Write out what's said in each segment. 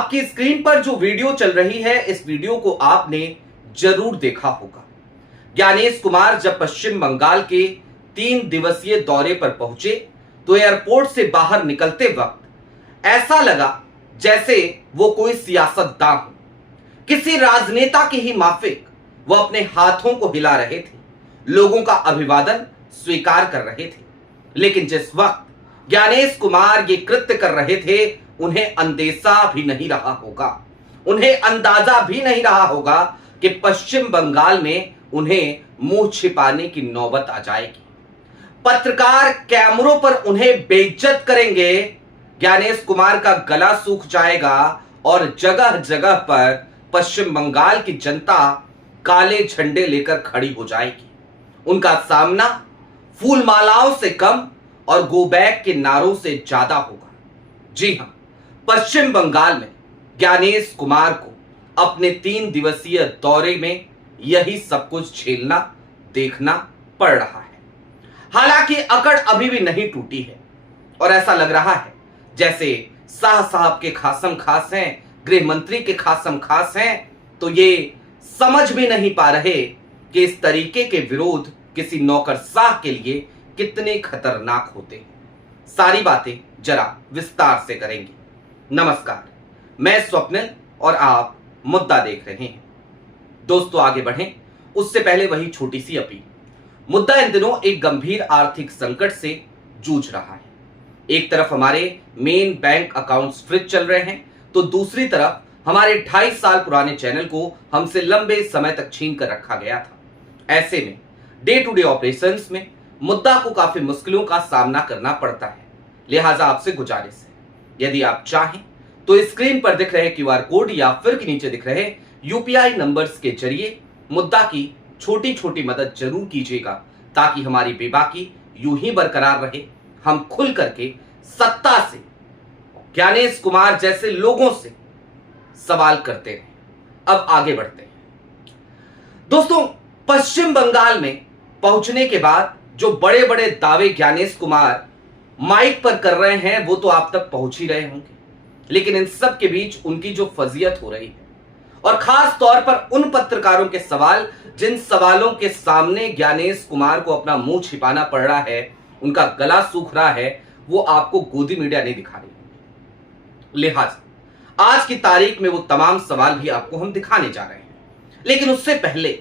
आपकी स्क्रीन पर जो वीडियो चल रही है, इस वीडियो को आपने जरूर देखा होगा। ज्ञानेश कुमार जब पश्चिम बंगाल के 3 दिवसीय दौरे पर पहुंचे तो एयरपोर्ट से बाहर निकलते वक्त ऐसा लगा जैसे वो कोई सियासतदान हो, किसी राजनेता की ही माफिक वो अपने हाथों को हिला रहे थे, लोगों का अभिवादन स्वीकार कर रहे थे। लेकिन जिस वक्त ज्ञानेश कुमार ये कृत्य कर रहे थे, उन्हें अंदेशा भी नहीं रहा होगा, उन्हें अंदाजा भी नहीं रहा होगा कि पश्चिम बंगाल में उन्हें मुंह छिपाने की नौबत आ जाएगी। पत्रकार कैमरों पर उन्हें बेइज्जत करेंगे, ज्ञानेश कुमार का गला सूख जाएगा और जगह जगह पर पश्चिम बंगाल की जनता काले झंडे लेकर खड़ी हो जाएगी। उनका सामना फूल मालाओं से कम और गो बैक के नारों से ज्यादा होगा। जी हां, पश्चिम बंगाल में ज्ञानेश कुमार को अपने 3 दिवसीय दौरे में यही सब कुछ झेलना देखना पड़ रहा है। हालांकि अकड़ अभी भी नहीं टूटी है और ऐसा लग रहा है जैसे शाह साहब के खासम खास हैं, गृह मंत्री के खासम खास हैं, तो ये समझ भी नहीं पा रहे कि इस तरीके के विरोध किसी नौकरशाह के लिए कितने खतरनाक होते हैं। सारी बातें जरा विस्तार से करेंगे। नमस्कार, मैं स्वप्निल और आप मुद्दा देख रहे हैं। दोस्तों, आगे बढ़ें उससे पहले वही छोटी सी अपील। मुद्दा इन दिनों एक गंभीर आर्थिक संकट से जूझ रहा है। एक तरफ हमारे मेन बैंक अकाउंट्स फ्रीज चल रहे हैं, तो दूसरी तरफ हमारे 2.5 साल पुराने चैनल को हमसे लंबे समय तक छीन कर रखा गया था। ऐसे में डे टू डे ऑपरेशंस में मुद्दा को काफी मुश्किलों का सामना करना पड़ता है। लिहाजा आपसे गुजारिश है, यदि आप चाहें तो स्क्रीन पर दिख रहे QR कोड या फिर के नीचे दिख रहे UPI नंबर्स के जरिए मुद्दा की छोटी छोटी मदद जरूर कीजिएगा, ताकि हमारी बेबाकी यूं ही बरकरार रहे। हम खुल करके सत्ता से, ज्ञानेश कुमार जैसे लोगों से सवाल करते हैं। अब आगे बढ़ते हैं। दोस्तों, पश्चिम बंगाल में पहुंचने के बाद जो बड़े बड़े दावे ज्ञानेश कुमार माइक पर कर रहे हैं, वो तो आप तक पहुंच ही रहे होंगे। लेकिन इन सब के बीच उनकी जो फजीयत हो रही है, और खास तौर पर उन पत्रकारों के सवाल जिन सवालों के सामने ज्ञानेश कुमार को अपना मुंह छिपाना पड़ रहा है, उनका गला सूख रहा है, वो आपको गोदी मीडिया नहीं दिखा रही। लिहाजा आज की तारीख में वो तमाम सवाल भी आपको हम दिखाने जा रहे हैं। लेकिन उससे पहले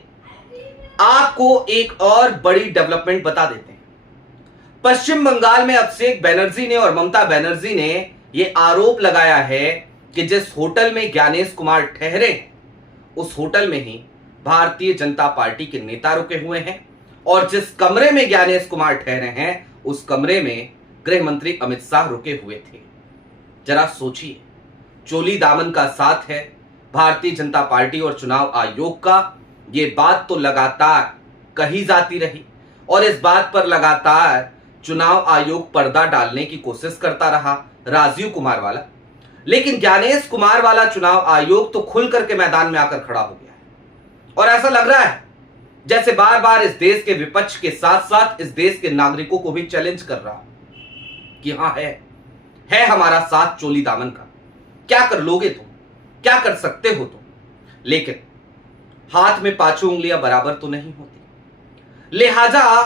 आपको एक और बड़ी डेवलपमेंट बता देते हैं। पश्चिम बंगाल में अभिषेक बनर्जी ने और ममता बनर्जी ने यह आरोप लगाया है कि जिस होटल में ज्ञानेश कुमार ठहरे, उस होटल में ही भारतीय जनता पार्टी के नेता रुके हुए हैं, और जिस कमरे में ज्ञानेश कुमार ठहरे हैं, उस कमरे में गृह मंत्री अमित शाह रुके हुए थे। जरा सोचिए, चोली दामन का साथ है भारतीय जनता पार्टी और चुनाव आयोग का। ये बात तो लगातार कही जाती रही और इस बात पर लगातार चुनाव आयोग पर्दा डालने की कोशिश करता रहा, राजीव कुमार वाला। लेकिन ज्ञानेश कुमार वाला चुनाव आयोग तो खुल करके मैदान में आकर खड़ा हो गया है और ऐसा लग रहा है जैसे बार बार इस देश के विपक्ष के साथ साथ इस देश के नागरिकों को भी चैलेंज कर रहा कि हाँ, है हमारा साथ चोली दामन का, क्या कर लोगे तुम, क्या कर सकते हो तुम। लेकिन हाथ में 5 उंगलियां बराबर तो नहीं होती। लिहाजा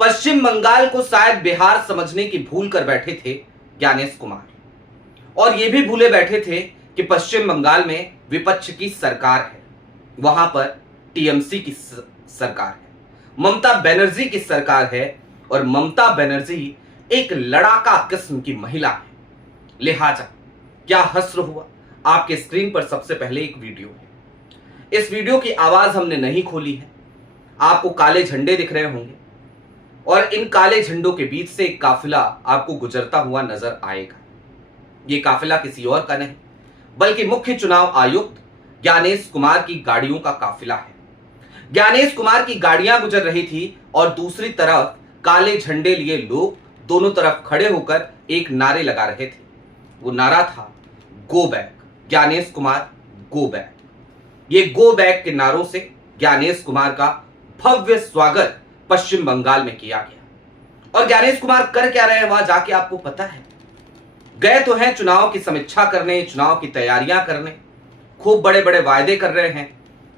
पश्चिम बंगाल को शायद बिहार समझने की भूल कर बैठे थे ज्ञानेश कुमार, और यह भी भूले बैठे थे कि पश्चिम बंगाल में विपक्ष की सरकार है, वहां पर TMC की सरकार है, ममता बनर्जी की सरकार है, और ममता बनर्जी एक लड़ाका किस्म की महिला है। लिहाजा क्या हश्र हुआ। आपके स्क्रीन पर सबसे पहले एक वीडियो है। इस वीडियो की आवाज हमने नहीं खोली है। आपको काले झंडे दिख रहे होंगे और इन काले झंडों के बीच से एक काफिला आपको गुजरता हुआ नजर आएगा। यह काफिला किसी और का नहीं, बल्कि मुख्य चुनाव आयुक्त ज्ञानेश कुमार की गाड़ियों का काफिला है। ज्ञानेश कुमार की गाड़ियां गुजर रही थी और दूसरी तरफ काले झंडे लिए लोग दोनों तरफ खड़े होकर एक नारे लगा रहे थे। वो नारा था go back, Gyanesh Kumar go back. ये गो बैक के नारों से ज्ञानेश कुमार का भव्य स्वागत पश्चिम बंगाल में किया गया। और ज्ञानेश कुमार कर क्या रहे हैं वहां जाके, आपको पता है? गए तो हैं चुनाव की समीक्षा करने, चुनाव की तैयारियां करने, खूब बड़े बड़े वायदे कर रहे हैं,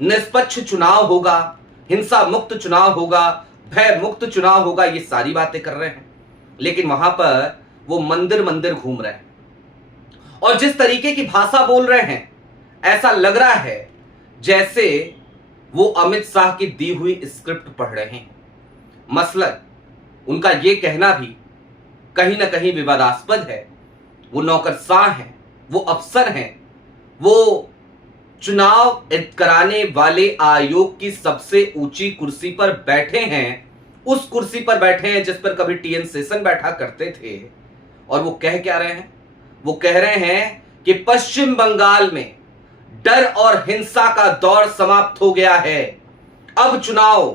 निष्पक्ष चुनाव होगा, हिंसा मुक्त चुनाव होगा, भय मुक्त चुनाव होगा, ये सारी बातें कर रहे हैं। लेकिन वहां पर वो मंदिर मंदिर घूम रहे हैं और जिस तरीके की भाषा बोल रहे हैं, ऐसा लग रहा है जैसे वो अमित शाह की दी हुई स्क्रिप्ट पढ़ रहे हैं। मसलन उनका यह कहना भी कहीं ना कहीं विवादास्पद है। वो नौकरशाह हैं, वो अफसर हैं, वो चुनाव कराने वाले आयोग की सबसे ऊंची कुर्सी पर बैठे हैं, उस कुर्सी पर बैठे हैं जिस पर कभी टीएन शेषन बैठा करते थे। और वो कह क्या रहे हैं? वो कह रहे हैं कि पश्चिम बंगाल में डर और हिंसा का दौर समाप्त हो गया है, अब चुनाव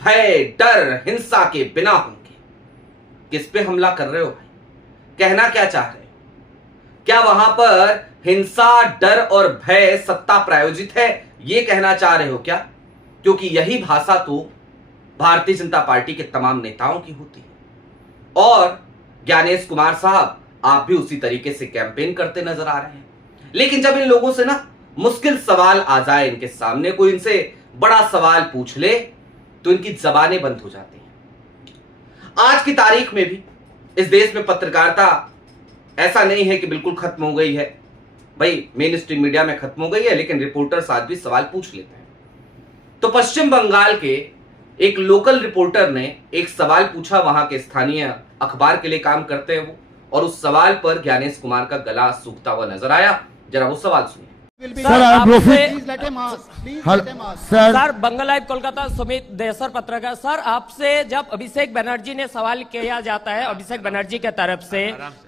भय, डर, हिंसा के बिना होंगे। किस पे हमला कर रहे हो भाई? कहना क्या चाह रहे हो? क्या वहां पर हिंसा, डर और भय सत्ता प्रायोजित है, यह कहना चाह रहे हो क्या? क्योंकि यही भाषा तो भारतीय जनता पार्टी के तमाम नेताओं की होती है। और ज्ञानेश कुमार साहब, आप भी उसी तरीके से कैंपेन करते नजर आ रहे हैं। लेकिन जब इन लोगों से ना मुश्किल सवाल आ जाए इनके सामने, कोई इनसे बड़ा सवाल पूछ ले, तो इनकी जबानें बंद हो जाती हैं। आज की तारीख में भी इस देश में पत्रकारिता ऐसा नहीं है कि बिल्कुल खत्म हो गई है भाई, मेन स्ट्रीम मीडिया में खत्म हो गई है, लेकिन रिपोर्टर्स आज भी सवाल पूछ लेते हैं। तो पश्चिम बंगाल के एक लोकल रिपोर्टर ने एक सवाल पूछा, वहां के स्थानीय अखबार के लिए काम करते हैं वो, और उस सवाल पर ज्ञानेश कुमार का गला सूखता हुआ नजर आया। जरा वो सवाल सुनिए। सर, बंगाल लाइव कोलकाता, सुमित देसर पत्रकार। सर, आपसे जब अभिषेक बनर्जी ने सवाल किया जाता है अभिषेक बनर्जी के तरफ से,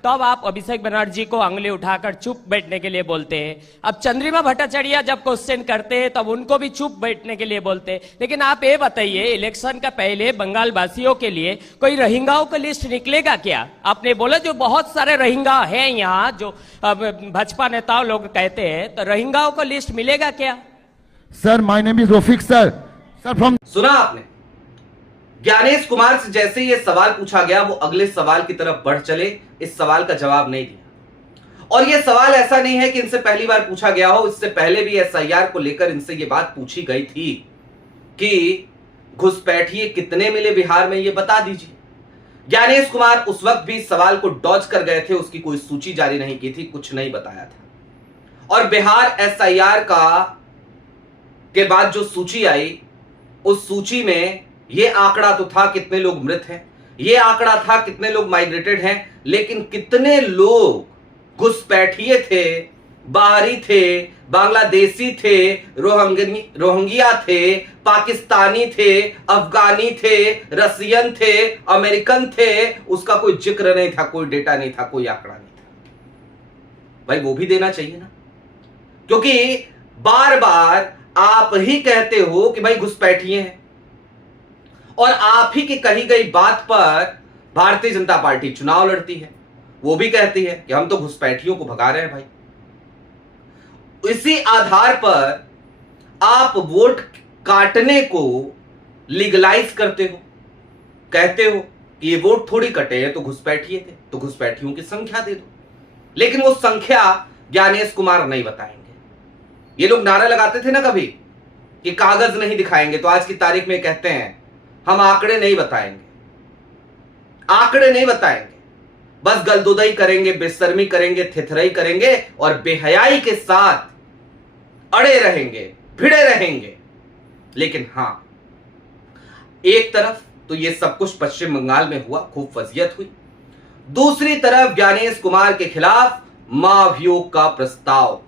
तब आप अभिषेक बनर्जी को अंगुली उठाकर चुप बैठने के लिए बोलते हैं। अब चंद्रिमा भट्टाचार्य जब क्वेश्चन करते हैं तब उनको भी चुप बैठने के लिए बोलते हैं। लेकिन आप ये बताइए, इलेक्शन का पहले बंगाल वासियों के लिए कोई रोहिंग्याओं का लिस्ट निकलेगा क्या? आपने बोला जो बहुत सारे रोहिंग्या हैं यहाँ, जो भाजपा नेताओं लोग कहते हैं, तो रोहिंग्याओं का लिस्ट मिलेगा क्या? Sir, my name is Rafiq sir from. सुना आपने? ज्ञानेश कुमार से जैसे ये सवाल पूछा गया, वो अगले सवाल की तरफ बढ़ चले, इस सवाल का जवाब नहीं दिया। और ये सवाल ऐसा नहीं है कि इनसे पहली बार पूछा गया हो, इससे पहले भी एसआईआर को लेकर इनसे ये बात पूछी गई थी कि घुसपैठिए कितने मिले बिहार में, ये बता दीजिए। ज्ञानेश कुमार उस वक्त भी सवाल को डॉज कर गए थे, उसकी कोई सूची जारी नहीं की थी, कुछ नहीं बताया था। और बिहार एसआईआर के बाद जो सूची आई, उस सूची में यह आंकड़ा तो था कितने लोग मृत हैं, यह आंकड़ा था कितने लोग माइग्रेटेड हैं, लेकिन कितने लोग घुसपैठिए थे, बाहरी थे, बांग्लादेशी थे, रोहिंग्या थे, पाकिस्तानी थे, अफगानी थे, रसियन थे, अमेरिकन थे, उसका कोई जिक्र नहीं था, कोई डेटा नहीं था, कोई आंकड़ा नहीं था। भाई वो भी देना चाहिए ना, क्योंकि बार बार आप ही कहते हो कि भाई घुसपैठिए हैं, और आप ही की कही गई बात पर भारतीय जनता पार्टी चुनाव लड़ती है। वो भी कहती है कि हम तो घुसपैठियों को भगा रहे हैं भाई। इसी आधार पर आप वोट काटने को लीगलाइज करते हो, कहते हो कि ये वोट थोड़ी कटे हैं तो घुसपैठिए थे, तो घुसपैठियों की संख्या दे दो। लेकिन वो संख्या ज्ञानेश कुमार नहीं बताएंगे। ये लोग नारा लगाते थे ना कभी कि कागज नहीं दिखाएंगे, तो आज की तारीख में कहते हैं हम आंकड़े नहीं बताएंगे, आंकड़े नहीं बताएंगे, बस गलदुदई करेंगे, बेशर्मी करेंगे, थिथराई करेंगे और बेहयाई के साथ अड़े रहेंगे, भिड़े रहेंगे। लेकिन हां, एक तरफ तो ये सब कुछ पश्चिम बंगाल में हुआ, खूब फजीयत हुई, दूसरी तरफ ज्ञानेश कुमार के खिलाफ महाभियोग का प्रस्ताव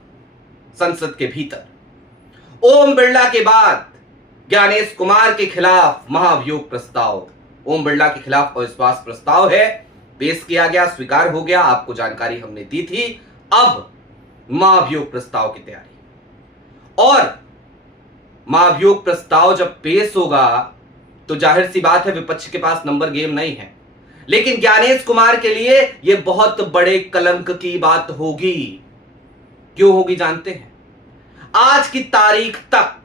संसद के भीतर। ओम बिरला के बाद ज्ञानेश कुमार के खिलाफ महाभियोग प्रस्ताव, ओम बिरला के खिलाफ अविश्वास प्रस्ताव है, पेश किया गया, स्वीकार हो गया, आपको जानकारी हमने दी थी। अब महाभियोग प्रस्ताव की तैयारी, और महाभियोग प्रस्ताव जब पेश होगा तो जाहिर सी बात है विपक्ष के पास नंबर गेम नहीं है, लेकिन ज्ञानेश कुमार के लिए यह बहुत बड़े कलंक की बात होगी। क्यों होगी जानते हैं? आज की तारीख तक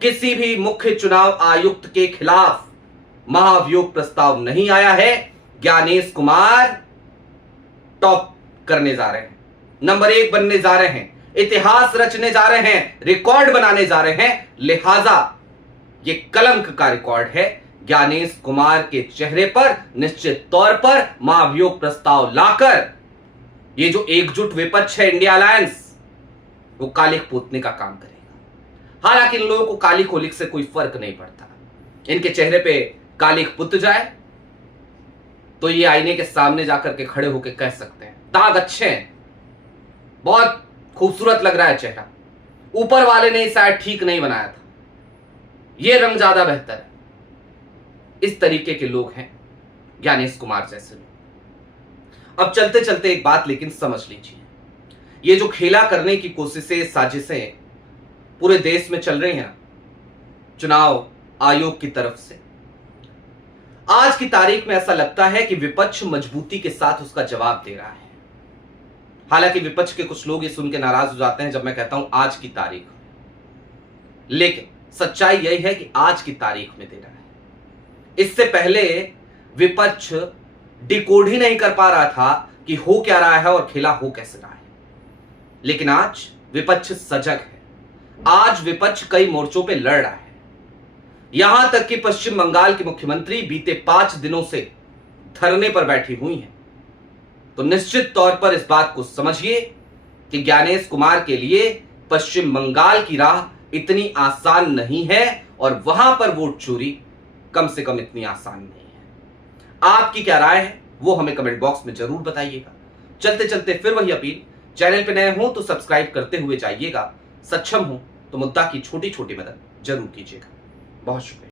किसी भी मुख्य चुनाव आयुक्त के खिलाफ महाभियोग प्रस्ताव नहीं आया है। ज्ञानेश कुमार टॉप करने जा रहे हैं, नंबर 1 बनने जा रहे हैं, इतिहास रचने जा रहे हैं, रिकॉर्ड बनाने जा रहे हैं। लिहाजा ये कलंक का रिकॉर्ड है। ज्ञानेश कुमार के चेहरे पर निश्चित तौर पर महाभियोग प्रस्ताव लाकर ये जो एकजुट विपक्ष है इंडिया अलायंस, वो कालिक पोतने का काम करेगा। हालांकि इन लोगों को कालिक होलिक से कोई फर्क नहीं पड़ता। इनके चेहरे पे कालिक पुत जाए तो ये आईने के सामने जाकर के खड़े होकर कह सकते हैं दाग अच्छे हैं, बहुत खूबसूरत लग रहा है चेहरा, ऊपर वाले ने शायद ठीक नहीं बनाया था, ये रंग ज्यादा बेहतर है। इस तरीके के लोग हैं ज्ञानेश कुमार जैसे लोग। अब चलते चलते एक बात लेकिन समझ लीजिए, ये जो खेला करने की कोशिशें, साजिशें पूरे देश में चल रही हैं चुनाव आयोग की तरफ से, आज की तारीख में ऐसा लगता है कि विपक्ष मजबूती के साथ उसका जवाब दे रहा है। हालांकि विपक्ष के कुछ लोग ये सुन के नाराज हो जाते हैं जब मैं कहता हूं आज की तारीख, लेकिन सच्चाई यही है कि आज की तारीख में दे रहा है। इससे पहले विपक्ष डिकोड ही नहीं कर पा रहा था कि हो क्या रहा है और खेला हो कैसे रहा है, लेकिन आज विपक्ष सजग है। आज विपक्ष कई मोर्चों पे लड़ रहा है। यहां तक कि पश्चिम बंगाल की मुख्यमंत्री बीते 5 दिनों से धरने पर बैठी हुई हैं। तो निश्चित तौर पर इस बात को समझिए कि ज्ञानेश कुमार के लिए पश्चिम बंगाल की राह इतनी आसान नहीं है और वहां पर वोट चोरी कम से कम इतनी आसान नहीं है। आपकी क्या राय है वो हमें कमेंट बॉक्स में जरूर बताइएगा। चलते चलते फिर वही अपील, चैनल पे नए हो तो सब्सक्राइब करते हुए जाइएगा, सक्षम हो तो मुद्दा की छोटी छोटी मदद जरूर कीजिएगा। बहुत शुक्रिया।